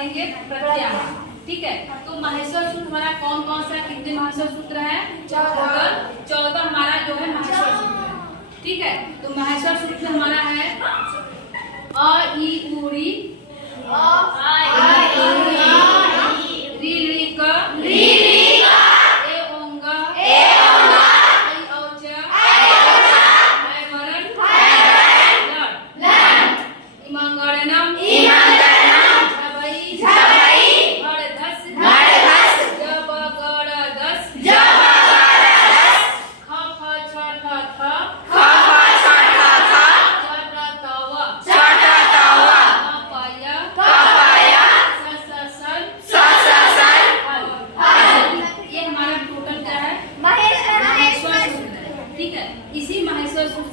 पढ़ेंगे प्रत्याहार। ठीक है, तो माहेश्वर सूत्र हमारा कौन कौन सा, कितने माहेश्वर सूत्र है? टोटल 14 हमारा जो है माहेश्वर सूत्र है। ठीक है, तो माहेश्वर सूत्र हमारा है अ ई उ री, री री क, ए ओंग, ऐ औच, ऐ वरण, लड़, इमंगरणम, झबई, भड़धस, जबगड़दस, ख फ छ ठ थ,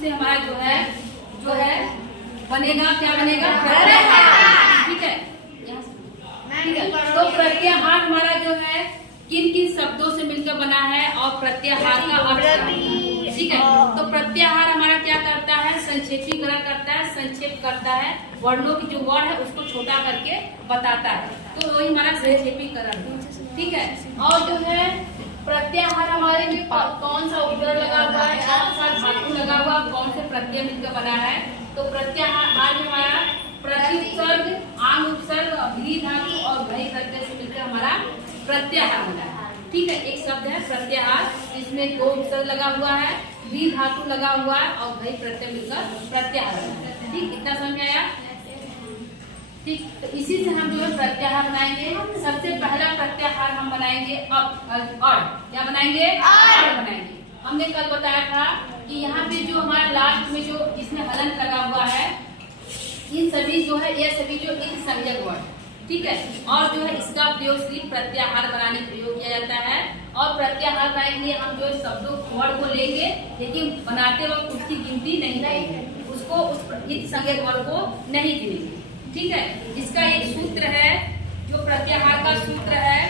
से हमारा जो है बनेगा, क्या बनेगा? प्रत्याहार। ठीक है, ठीक है, तो प्रत्याहार हमारा जो है किन किन शब्दों से मिलकर बना है और प्रत्याहार का अर्थ क्या है? ठीक है, तो प्रत्याहार हमारा क्या करता है? संक्षेपीकरण करता है, संक्षेप करता है, वर्णों की जो वर्ण है उसको छोटा करके बताता है, तो वही हमारा संक्षेपीकरण है। ठीक है, और जो है प्रत्याहार हमारे में कौन सा उदर लगा हुआ है, कौन सा धातु लगा हुआ, कौन से प्रत्यय मिलकर बना है? तो प्रत्याहार में हमारा प्रतिसर्ग, आंग उपसर्ग, भी धातु और भय प्रत्यय से मिलकर हमारा प्रत्याहार बना है। ठीक है, एक शब्द है प्रत्याहार, इसमें 2 उपसर्ग लगा हुआ है, भी धातु लगा हुआ है और भय प्रत्यय मिलकर प्रत्याहार बना है। ठीक, इतना समझ आया? ठीक, तो इसी से हम जो है प्रत्याहार बनाएंगे। सबसे पहला प्रत्याहार हम बनाएंगे और क्या बनाएंगे? और बनाएंगे। हमने कल बताया था कि यहाँ पे जो हमारा लास्ट में जो इसमें हलंत लगा हुआ है, इन सभी जो है ये सभी जो एक संज्ञक वर्ण, ठीक है, और जो है इसका प्रयोग सिर्फ प्रत्याहार बनाने के प्रयोग किया जाता है। और प्रत्याहार बनाने के लिए हम जो शब्दों वर्ण को लेंगे, लेकिन बनाते वक्त उसकी गिनती नहीं करेंगे, उसको उस संज्ञक वर्ण को नहीं गिनेंगे। ठीक है, इसका एक सूत्र है, जो प्रत्याहार का सूत्र है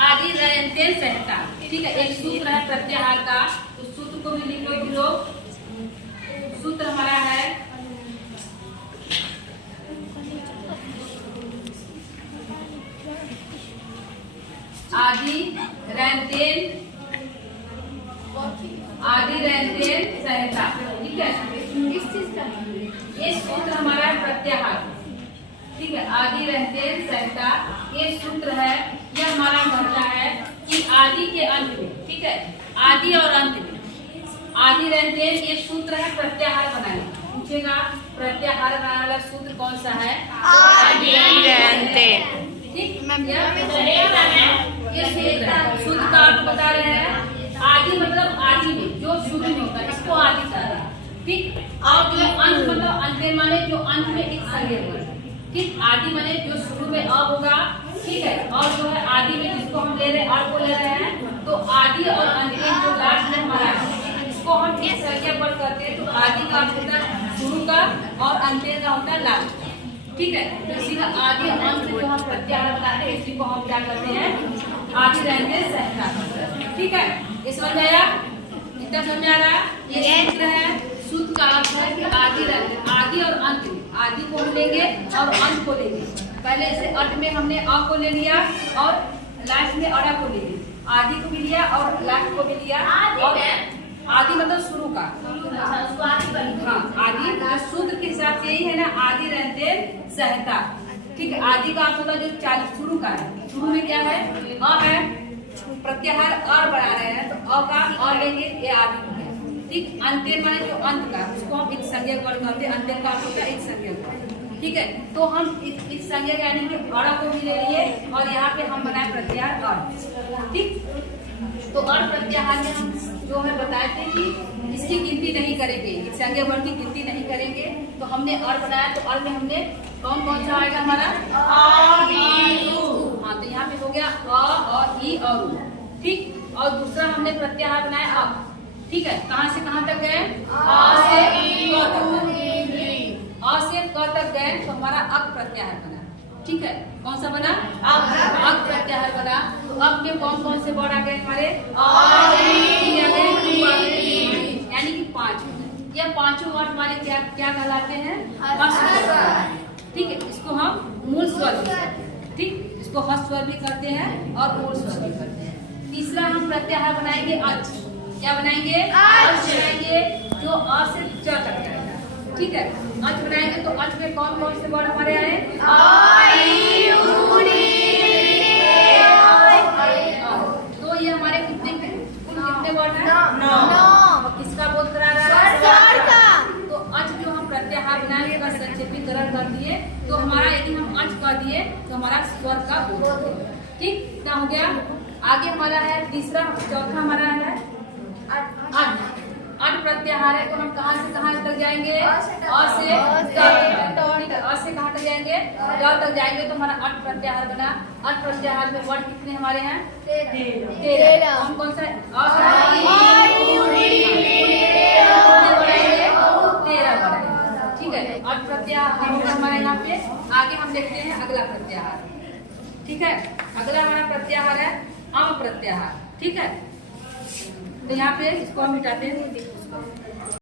आदि रयंतेन सहता। ठीक है, एक सूत्र है प्रत्याहार का, उस सूत्र को भी लिखो तुम लोग। सूत्र हमारा है आदि रयंतेन सहता। ठीक है, इस चीज का ये सूत्र हमारा है प्रत्याहार। ठीक है, आदि रहते सहता, ये सूत्र है, यह हमारा कहता है कि आदि के अंत में, ठीक है, आदि और अंत में, आदि रहते ये सूत्र है प्रत्याहार बनाने। पूछेगा प्रत्याहार बनाने वाला सूत्र कौन सा है? आदि रहते। ठीक, ये सूत्र का अर्थ बता रहे हैं। आदि मतलब आदि में जो शुरू में होता है, इसको आदि कहते हैं। ठीक, और जो अंत मतलब अंत माने जो अंत में एक संज्ञक वर्ण। ठीक, आदि माने जो शुरू में अ होगा। ठीक है, और जो है आदि में जिसको हम ले रहे हैं, अ को ले रहे हैं, तो आदि और अंत में जो लास्ट में हमारा है, इसको हम एक संज्ञक वर्ण कहते हैं। तो आदि का होता है शुरू का और अंत का होता है लास्ट। ठीक है, तो इसी का आदि अंत जो हम प्रत्याहार बताते हैं, इसी को हम क्या करते हैं? आदि रहते सहता। ठीक है, ये समझ आया? इतना समझ आ रहा? ये सूत्र है। सूत्र का अर्थ है कि आदि रहते, आदि और अंत में, आदि को हम लेंगे और अंत को लेंगे। पहले से अंत में हमने अ को ले लिया और लास्ट में अड़ा को ले लिया, आदि को भी लिया और लास्ट को भी लिया। और आदि मतलब शुरू का, हाँ, आदि सूत्र के हिसाब से यही है ना, आदि रहते सहता। ठीक है, आदि का अर्थ होता है जो शुरू का है। शुरू में क्या है? अ है, प्रत्याहार अ बना रहे हैं, तो अ का अ लेंगे, ये आदि हो गया। ठीक, अंत्य माने जो अंत का, उसको हम एक संज्ञक वर्ण कहते हैं। अंत्य का होता है एक संज्ञक वर्ण। ठीक है, तो हम इस संज्ञक यानी कि अड़ा को भी ले लिए और यहाँ पे हम बनाए प्रत्याहार अ। ठीक, तो अ प्रत्याहार में हम जो है बताए थे कि इसकी गिनती नहीं करेंगे, इस संज्ञक वर्ण की गिनती नहीं करेंगे। तो हमने अ बनाया, तो अ में हमने कौन कौन सा आएगा हमारा? हाँ, तो यहाँ पे हो गया अ, ई और उ। ठीक, और दूसरा हमने प्रत्याहार बनाया अ। ठीक है, कहाँ से कहाँ तक गए? अ से क तक। अ से क तक गए तो हमारा अक प्रत्याहार बना। ठीक है, कौन सा बना? अक प्रत्याहार बना। तो अक में कौन कौन से वर्ड आ गए हमारे? यानी कि 5। यह पांचों वर्ड हमारे क्या क्या कहलाते हैं? ठीक है, इसको हम मूल स्वर भी करते हैं, ठीक, इसको हस्त स्वर भी करते हैं और मूल स्वर भी करते हैं। तीसरा हम प्रत्याहार बनाएंगे अच। क्या बनाएंगे? अच बनाएंगे, जो अ से च तक जाएगा, ठीक है। अच बनाएंगे तो अच में कौन कौन से वर्ड हमारे आए? तो ये हमारे कितने वर्ड हैं? 9। किसका बोध करा रहा है? स्वर का। तो अच जो हम प्रत्याहार बनाए उसका संक्षेपीकरण कर दिए, तो हमारा यदि हम अच कर दिए तो हमारा स्वर का बोध हो गया, ठीक, क्या हो गया? आगे हमारा है तीसरा, चौथा हमारा है अट। अट प्रत्याहार है, तो हम कहाँ से कहाँ तक जाएंगे? अ से ट, अ से कहाँ तक जाएंगे? ट तक जाएंगे, तो हमारा अट प्रत्याहार बना। अट प्रत्याहार में वर्ड कितने हमारे हैं? 13। कौन कौन सा? 13 बढ़ाएंगे, ठीक है। अट प्रत्याहार हमारे यहाँ पे। आगे हम देखते हैं अगला प्रत्याहार, ठीक है। अगला हमारा प्रत्याहार है अम प्रत्याहार, ठीक है। तो यहाँ पे इसको हम मिटाते हैं।